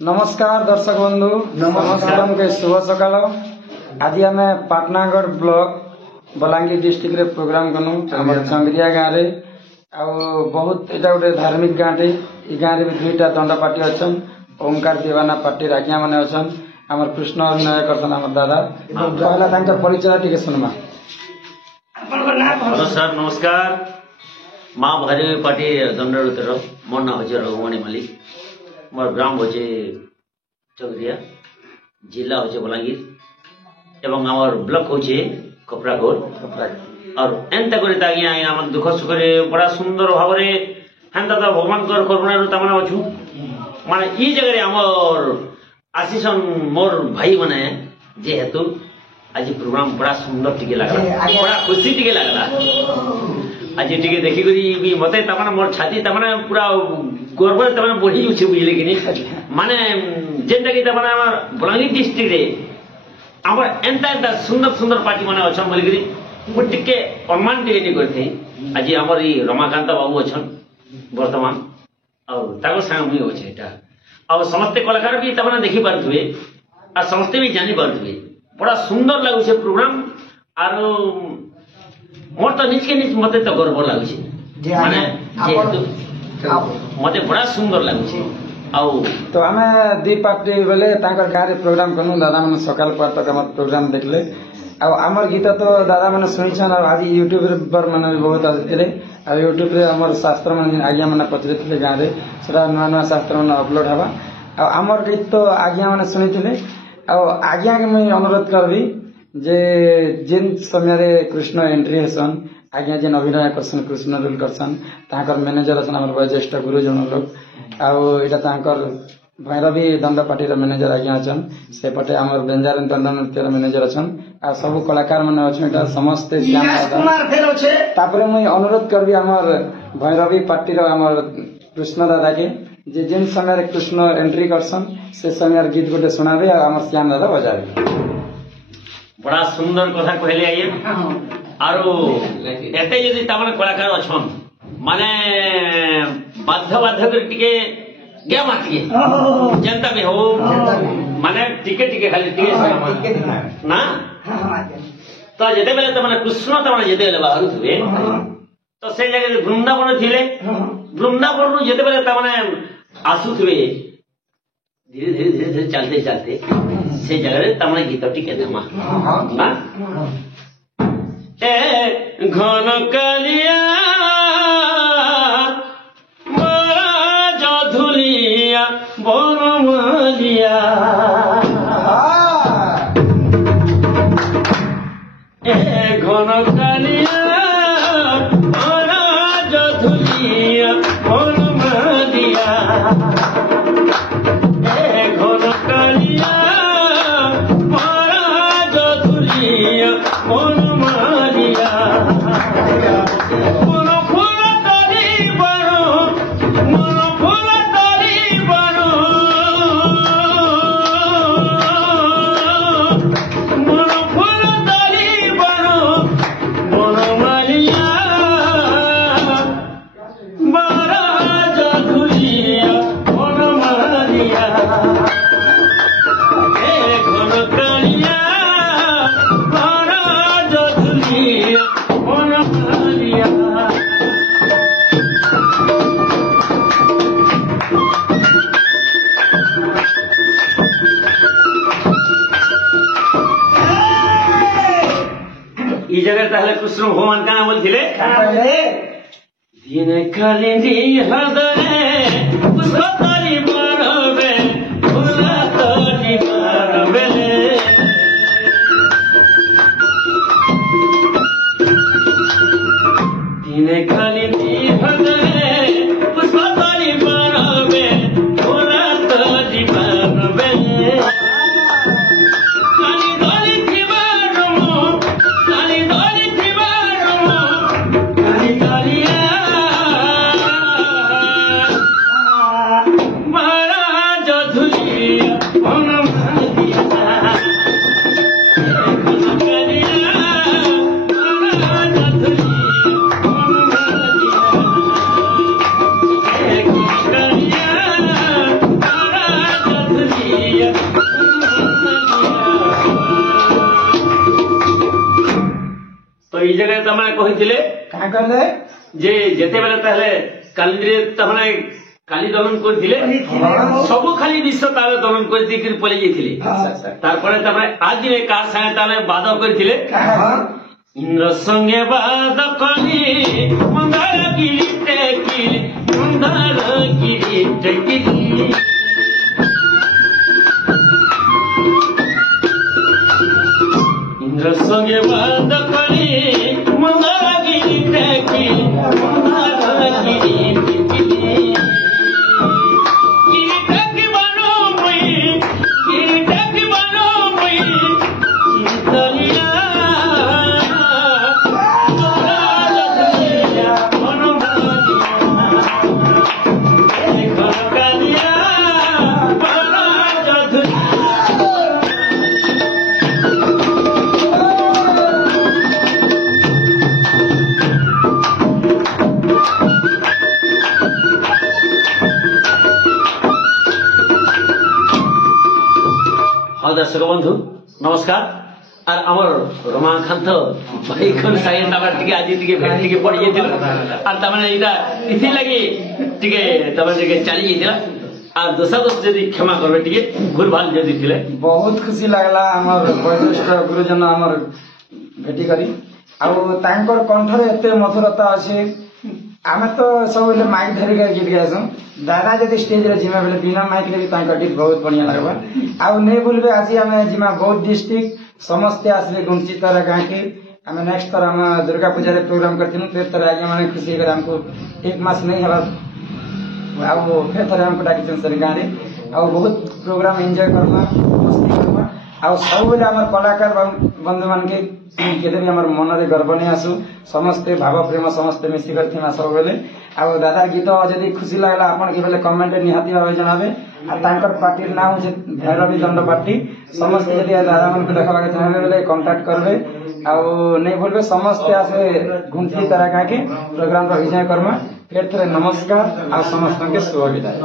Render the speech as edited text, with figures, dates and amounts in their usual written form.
नमस्कार दर्शक बंधु नमस्कार के शुभ सकाल आज आम पाटनागढ़ ब्लॉक बलांगीर डिस्ट्रिक्ट रे प्रोग्राम कनु हमर चंगरिया गाँव रे बहुत एटा गोटे धार्मिक गाँव टे गाँव रे भी दुईटा दंडपाटी अच्छन ओंकार देवाना पार्टी आज्ञा माने अच्छन हमर कृष्ण अभिनय करसन हमर दादा पहला तांका परिचय टिके सुनमा। हेलो सर नमस्कार माँ भारी पार्टी दंडर मोर नाम हो रघुमणि मल्लिक मोर ग्राम हो चौरिया जिला हो बलांगीर एवं आमर ब्लॉक हो कपड़ाकोर और एंता कर दुख सुख बड़ा सुंदर भाव हेन्ता तो भगवान करुणा अच्छु माने ई जगह आमर आशीषन मोर भाई माने जेहेतु आज प्रोग्राम बड़ा सुंदर टिके लगला बड़ा खुशी टिके लगला आज टिके देखी करी मते तमने मोर छाती तमने पूरा गर्व तमने बढ़ी उछे बुझले कि माने जेंता कि तमने हमर बलांगीर डिस्ट्रिक्ट रे हमर एंता सुंदर सुंदर पार्टी माने अछन बोली करी मु टिके अनुमान टिके नि करथि आज हमर ई रमाकांत बाबू अछन वर्तमान और ताको संग मुई होछे एटा और समस्त कलाकार भी तमने देखि पारथुवे आ समस्त भी जानि पारथुवे बड़ा सुंदर लागुछे प्रोग्राम आरो मोर तो निच के निच मते तो गर्व लागुछे माने मते बड़ा सुंदर लागुछे आउ तो आमे दी पार्टी बेले तांकर गारे प्रोग्राम कनु दादा मन सकाल पर तक हमर प्रोग्राम देखले आ हमर गीत तो दादा मन सुनिछन और आज यूट्यूब पर मन बहुत आथिले आ यूट्यूब रे हमर शास्त्र मन आज्ञा मन पचरेथिले गारे सेरा नवा नवा शास्त्र मन अपलोड हवा आ हमर गीत तो आज्ञा मन सुनिथिले आ आज्ञा के मैं अनुरोध करबी जे जिन समय रे कृष्ण एंट्री हेसन आज्ञा जेन अभिनय करसन कृष्ण रोल करसन तांकर मैनेजर असन हमर वयज्येष्ठ गुरुजन लोग आ एटा तांकर भैरवी दंडपाटी रे मैनेजर आज्ञा अछन से पटे हमर बेंजार दंड नृत्य रे मैनेजर अछन आ सब कलाकार माने अछन एटा समस्त श्याम कुमार फेर अछे तापरे मैं अनुरोध करबी हमर भैरवी पार्टी रे हमर कृष्ण दादा के जे जिन समय रे कृष्ण एंट्री करसन से समय गीत गोटे सुनाबे आ हमर श्याम दादा बजाबे बड़ा सुंदर कथा कहले आइए आरो एते यदि तमन कलाकार अछन माने बाध्य बाध्य कर टिके क्या माटिए जनता में हो माने टिके टिके खाली टिके ना तो जेते बेले तमन कृष्ण तमन जेते बेले बाहर थुवे तो से जगह वृंदावन थिले वृंदावन नु जेते बेले तमन आसु थुवे धीरे धीरे धीरे धीरे चलते चलते से जगह तमने गीत टिके धमा ना ए घन कालिया मोरा जधुलिया बनमलिया ए घन कालिया मोरा जधुलिया बनमलिया कृष्ण भगवान क्या बोलते दिन कालिंदी हृदय उसको तारी मारवे भूला तारी मारवे दिन कालिंदी हृदय उसको तारी मारवे भूला तारी मारवे এই জায়গায় তোমায় কহিছিলে কাঁ কলে যে যেতে বেলে তাহলে কালিরে তোমায় কালি দলন করেছিলে সবু খালি বিশ্ব তাহলে দলন করে দিয়ে পলে যাইছিলে তারপরে আজ দিনে কার সঙ্গে তাহলে বাদ করেছিলে ইন্দ্র সঙ্গে বাদ কলি মন্দার গিরি টেকিলি মন্দার গিরি টেকিলি ইন্দ্র সঙ্গে বাদ কলি মন্দার গিরি টেকিলি মন্দার গিরি টেকিলি দর্শক বন্ধু নমস্কার আর আমার রমাকান্ত ভাইখন সাইন আমার টিকে আজি টিকে ভেট টিকে পড়ি যাইছিল আর তারমানে এটা ইতি লাগি টিকে তারমানে টিকে চালি যাইছিল আর দোষা দোষ যদি ক্ষমা করবে টিকে ভুল ভাল যদি ଥିଲେ बहुत खुशी लागला हमर वरिष्ठ गुरुजन हमर भेटी करी ଆଉ ତାଙ୍କର କଣ୍ଠରେ ଏତେ ମଧୁରତା ଅଛି ଆମେ ତ ସବୁବେଳେ ମାଇକ୍ ଧରିକି ଗୀତ ଗାଇସୁଁ ଦାଦା ଯଦି ଷ୍ଟେଜରେ ଯିମା ବେଲେ ବିନା ମାଇକରେ ବି ତାଙ୍କର ଗୀତ ବହୁତ ବଢିଆ ଲାଗବା ଆଉ ନେଇ ବୁଲବେ ଆଜି ଆମେ ଯିମା ବୌଦ୍ଧ ଡିଷ୍ଟ୍ରିକ୍ଟ ସମସ୍ତେ ଆସିଲେ ଗୁଞ୍ଚିତର ଗାଁକେ ଆମେ ନେକ୍ସଟ ଥର ଆମ ଦୁର୍ଗା ପୂଜାରେ ପ୍ରୋଗ୍ରାମ କରିଥିଲୁ ଫେର ଥରେ ଆଜ୍ଞା ମାନେ ଖୁସି ହେଇକରି ଆମକୁ 1 ମାସ ନେଇ ହେବା ଆଉ ଫେର ଥରେ ଆମକୁ ଡାକିଛନ୍ତି ସେ ଗାଁରେ ଆଉ ବହୁତ ପ୍ରୋଗ୍ରାମ ଏନ୍ଜୟ କର୍ମା ମସ୍ତି କର୍ମା ଆଉ ସବୁବେଳେ ଆମର କଳାକାର ବନ୍ଧୁ ମାନକେ କେତେ ବି ଆମର ମନରେ ଗର୍ବ ନେଇ ଆସୁ ସମସ୍ତେ ଭାବ ପ୍ରେମ ସମସ୍ତେ ମିଶିକରି ଥିବା ସବୁବେଳେ ଆଉ ଦାଦାର ଗୀତ ଯଦି ଖୁସି ଲାଗିଲା ଆପଣ କେବେ କମେଣ୍ଟରେ ନିହାତି ଭାବେ ଜଣାବେ ଆଉ ତାଙ୍କର ପାର୍ଟିର ନାଁ ହଉଛି ଭୈରବୀ ଦଣ୍ଡ ପାର୍ଟି ସମସ୍ତେ ଯଦି ଦାଦା ମାନଙ୍କୁ ଦେଖବାକୁ ଚାହିଁବେ ବୋଲେ କଣ୍ଟାକ୍ଟ କରିବେ ଆଉ ନେଇ ଭୁଲବେ ସମସ୍ତେ ଆସେ ଘୁଞ୍ଚି ତାରା ଗାଁକେ ପ୍ରୋଗ୍ରାମର ବିଜୟ କର୍ମା ଫେର ଥରେ ନମସ୍କାର ଆଉ ସମସ୍ତଙ୍କୁ ଶୁଭ ବିଦାୟ।